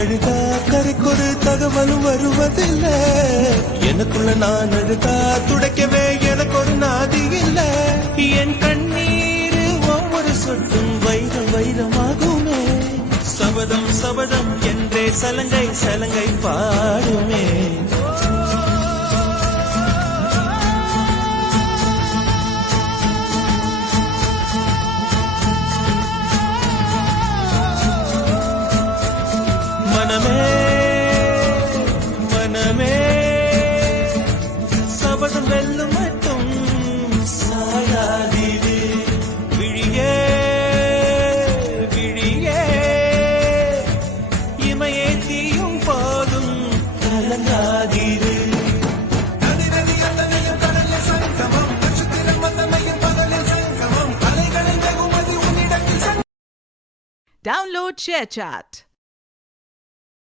கரைக்கொரு தகவலும் வருவதில்லை எனக்குள்ள நான் அழுதா துடைக்கவே எனக்கு ஒரு நாதி இல்லை என் கண்ணீர் ஒவ்வொரு சொட்டும் வைரம் வைரமாகுமே சபதம் சபதம் என்றே சலங்கை சலங்கை பாடுமே மனமே சபதம் வெல்லும் மட்டும் சாயாதீது விழியே விழியே இமையே தீயும் போதும் கலங்காதீது Download ShareChat.